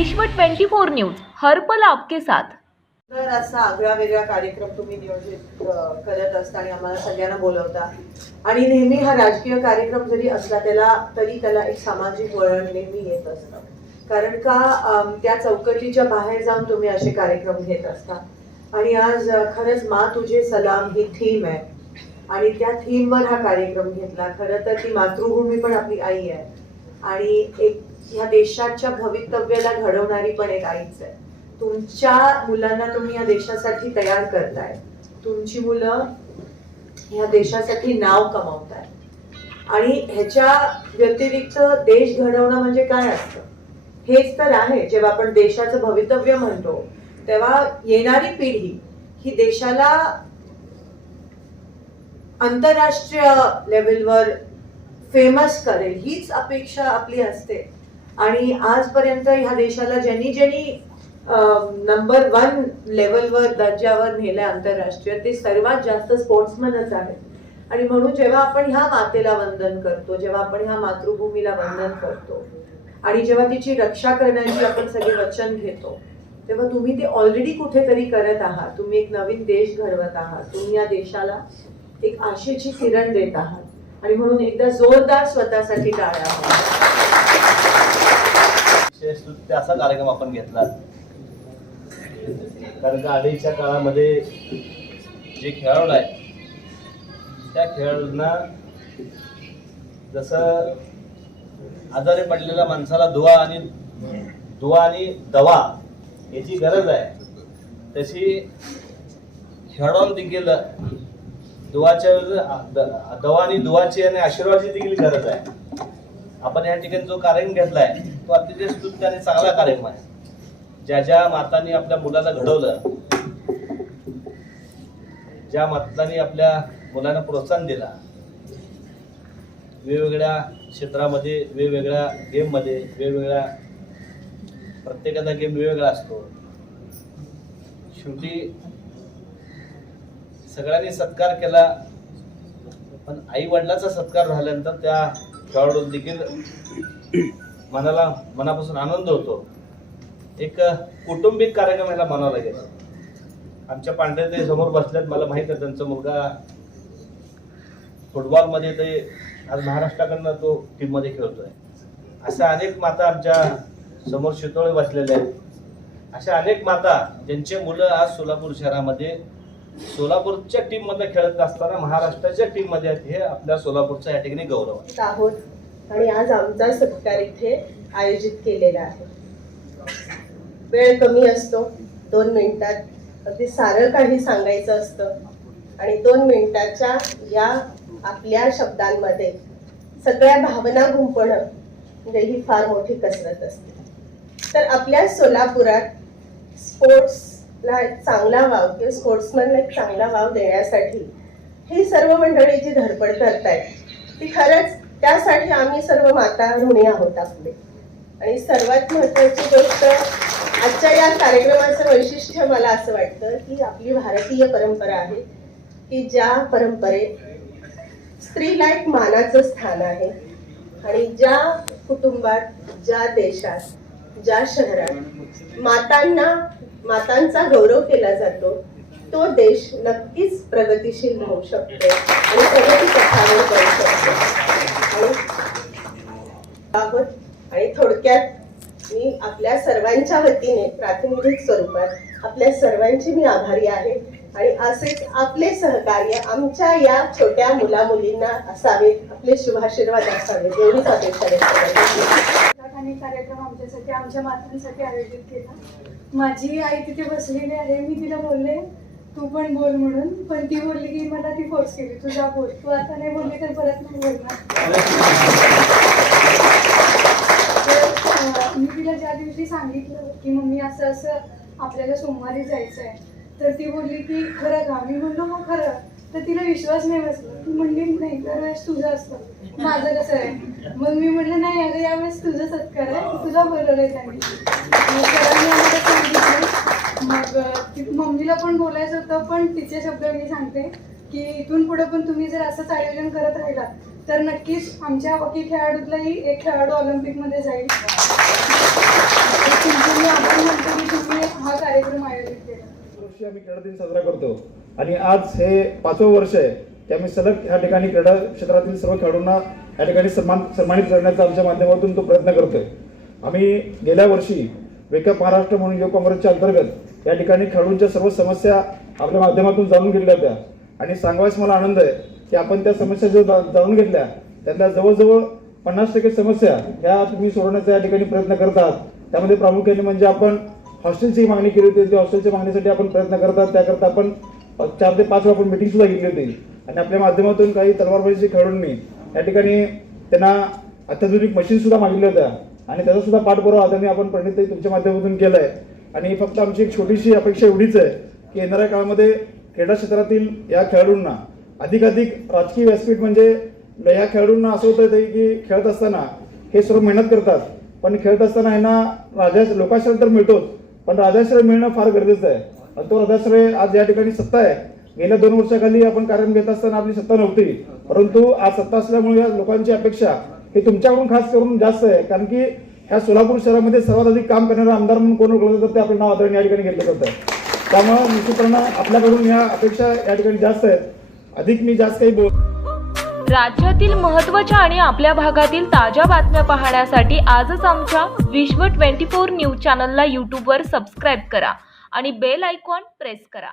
विश्व 24 न्यूज हर पल आपके साथ। तर असा आगळा वेगळा कार्यक्रम तुम्ही नियोजित करत असता आणि आम्हाला सगळ्यांना बोलवता आणि नेहमी हा राजकीय कार्यक्रम जरी असला त्याला एक सामाजिक वळण नेहमी येत असतं, कारण का त्या चौकटीच्या बाहेर जाऊन तुम्ही असे कार्यक्रम घेत असता. आणि आज खरंच मा तुझे सलाम ही थीम आहे आणि त्या थीमवर हा कार्यक्रम घेतला. खरं तर ती मातृभूमी पण आपली आई आहे आणि एक ह्या देशाच्या भवितव्याला घडवणारी पण एक आईच आहे. तुमच्या मुलांना तुम्ही या देशासाठी तयार करताय, तुमची मुलं ह्या देशासाठी नाव कमावताय आणि ह्याच्या व्यतिरिक्त देश घडवणं म्हणजे काय असतं हेच तर आहे. जेव्हा आपण देशाचं भवितव्य म्हणतो तेव्हा येणारी पिढी ही देशाला आंतरराष्ट्रीय लेवलवर फेमस करेल हीच अपेक्षा आपली असते. आणि आजपर्यंत ह्या देशाला ज्यांनी नंबर 1 लेवलवर दर्जावर नेलं आंतरराष्ट्रीय ते सर्वात जास्त स्पोर्ट्समनच आहेत. आणि म्हणून जेव्हा आपण ह्या मातेला वंदन करतो, जेव्हा आपण ह्या मातृभूमीला वंदन करतो आणि जेव्हा तिची रक्षा करण्याची आपण सगळे वचन घेतो तेव्हा तुम्ही ते ऑलरेडी कुठेतरी करत आहात. तुम्ही एक नवीन देश घडवत आहात, तुम्ही या देशाला एक आशेची किरण देत आहात आणि म्हणून एकदा जोरदार स्वतःसाठी टाळ्या. असा कार्यक्रम आपण घेतला कारण का आधीच्या काळामध्ये जे खेळाडू आहे त्या खेळाडूंना जसं आजारी पडलेल्या माणसाला दुवा आणि दवा याची गरज आहे तशी खेळाडूंना देखील दवा आणि दुवाची आणि आशीर्वादाची देखील गरज आहे. आपण या ठिकाणी जो कार्यक्रम घेतलाय तो अतिशय स्तुत्य आणि चांगला कार्यक्रम आहे. ज्या मातांनी आपल्या मुलाला घडवलं, ज्या मातांनी आपल्या मुलांना प्रोत्साहन दिला, वेगवेगळ्या क्षेत्रामध्ये वेगवेगळ्या गेममध्ये वेगवेगळ्या प्रत्येकाचा गेम वेगवेगळा असतो. शेवटी सगळ्यांनी सत्कार केला पण आई वडिलाचा सत्कार झाल्यानंतर त्या खेळाडू देखील मनापासून आनंद होतो. एक कौटुंबिक कार्यक्रम याला म्हणावं लागेल. आमच्या पांढरे ते समोर बसल्यात, मला माहित आहे त्यांचा मुलगा फुटबॉलमध्ये ते आज महाराष्ट्राकडनं तो टीममध्ये खेळतोय. अशा अनेक माता आमच्या समोर शितोळे बसलेल्या आहेत. अशा अनेक माता ज्यांचे मुलं आज सोलापूर शहरामध्ये सोलापूरच्या टीम मध्ये खेळत असताना महाराष्ट्राच्या टीम मध्ये आहेत. हे आपल्या सोलापूरचा या ठिकाणी गौरव आहोत आणि आज आमचा सत्कार इथे आयोजित केलेला आहे. वेळ कमी असतो, 2 मिनिटात अगदी सारं काही सांगायचं असतं आणि 2 मिनिटाच्या या आपल्या शब्दांमध्ये सगळ्या भावना गुंफणं म्हणजे ही फार मोठी कसरत असते. तर आपल्या सोलापुरात स्पोर्ट्सला एक चांगला वाव किंवा स्पोर्ट्समनला एक चांगला वाव देण्यासाठी ही सर्व मंडळी जी धडपड करतायत ती खरंच त्यासाठी आम्ही सर्व माता ऋणी आहोत आपले. आणि सर्वात महत्त्वाची गोष्ट आजच्या या कार्यक्रमाचं वैशिष्ट्य मला असं वाटतं की आपली भारतीय परंपरा आहे की ज्या परंपरेत स्त्रीला एक मानाचं स्थान आहे आणि ज्या कुटुंबात, ज्या देशात, ज्या शहरात मातांचा गौरव केला जातो तो देश नक्कीच प्रगतिशील होऊ शकतो आणि प्रगती पथावर जाऊ शकतो. आणि थोडक्यात मी आपल्या सर्वांच्या वतीने प्रातिनिधिक स्वरूपात आपल्या सर्वांची मी आभारी आहे आणि असेच आपले सहकार्य आमच्या या छोट्या मुला मुलींना असावेत, आपले शुभाशीर्वाद असावेत एवढीच अपेक्षा आणि कार्यक्रम आमच्यासाठी, आमच्या मातांसाठी आयोजित केला. माझी आई तिथे बसलेली आहे. मी तिला बोलले तू पण बोल म्हणून, पण ती बोलली की मला ती फोर्स केली तुझा बोल, तू आता नाही बोलली तर परत नाही बोलणार. मी तिला ज्या दिवशी सांगितलं की मम्मी असं असं आपल्याला सोमवारी जायचं आहे तर ती बोलली की खरं का? मी म्हणलो हो खरं. तर तिला विश्वास नाही बसला. ती म्हणली नाही दरवेळेस तुझं असतं, माझं कसं आहे. मग मी म्हटलं नाही अगं यावेळेस तुझं सत्कार आहे, तुला बोलवलंय त्यांनी. सरांनी आम्हाला सांगितलं. मग मम्मीला पण बोलायचं होतं पण तिचे शब्द मी सांगते की इथून पुढे पण तुम्ही जर असंच आयोजन करत राहिला तर नक्कीच आमच्या हॉकी खेळाडूतलाही एक खेळाडू ऑलिम्पिकमध्ये जाईल. तुमचे मी आभार मानतो की तुम्ही हा कार्यक्रम आयोजित केला. दरवर्षी आम्ही क्रीडा दिन साजरा करतो आणि आज हे 5वं वर्ष आहे की आम्ही सलग ह्या ठिकाणी क्रीडा क्षेत्रातील सर्व खेळाडूंना या ठिकाणी सन्मानित करण्याचा आमच्या माध्यमातून तो प्रयत्न करतोय. आम्ही गेल्या वर्षी वेकअप महाराष्ट्र म्हणून युवक काँग्रेसच्या अंतर्गत या ठिकाणी खेळाडूंच्या सर्व समस्या आपल्या माध्यमातून जाणून घेतल्या होत्या आणि सांगायस मला आनंद आहे की आपण त्या समस्या ज्या जाणून घेतल्या त्यातल्या जवळजवळ 50% समस्या ह्या तुम्ही सोडवण्याचा या ठिकाणी प्रयत्न करत आहात. त्यामध्ये प्रामुख्याने म्हणजे आपण हॉस्टेलची मागणी केली होती. त्या हॉस्टेलच्या मागणीसाठी आपण प्रयत्न करतात. त्याकरता आपण 4 ते 5 आपण मीटिंग सुद्धा घेतली होती आणि आपल्या माध्यमातून काही तलवारबाजी खेळाडूंनी या ठिकाणी त्यांना अत्याधुनिक मशीन सुद्धा मागवल्या होत्या आणि त्याचा सुद्धा पाठपुरावा त्यांनी आपण प्रणित तुमच्या माध्यमातून केलाय. आणि फक्त आमची एक छोटीशी अपेक्षा एवढीच आहे की येणाऱ्या काळामध्ये क्रीडा क्षेत्रातील या खेळाडूंना अधिकाधिक राजकीय व्यासपीठ म्हणजे या खेळाडूंना असं होतं की खेळत असताना हे सर्व मेहनत करतात पण खेळत असताना यांना लोकाश्रय तर मिळतोच पण राजाश्रय मिळणं फार गरजेचं आहे. आणि तो राजाश्रय आज या ठिकाणी सत्ता आहे. गेल्या 2 वर्षाखाली आपण कार्यक्रम घेत असताना आपली सत्ता नव्हती परंतु आज सत्ता असल्यामुळे या लोकांची अपेक्षा ही तुमच्याकडून खास करून जास्त आहे कारण की ह्या सोलापूर शहरामध्ये सर्वात अधिक काम करणारा आमदार म्हणून कोण ओळखलं जातं ते आपलं नाव आदरणीय या ठिकाणी घेतलं जातं. त्यामुळे निश्चितपणे आपल्याकडून या अपेक्षा या ठिकाणी जास्त आहेत. अधिक मी जास्त काही राज्यातील महत्त्वाच्या आणि आपल्या भागातील ताज्या बातम्या पाहण्यासाठी आजच आमच्या विश्व 24 न्यूज चॅनलला यूट्यूबवर सबस्क्राईब करा आणि बेल आयकॉन प्रेस करा.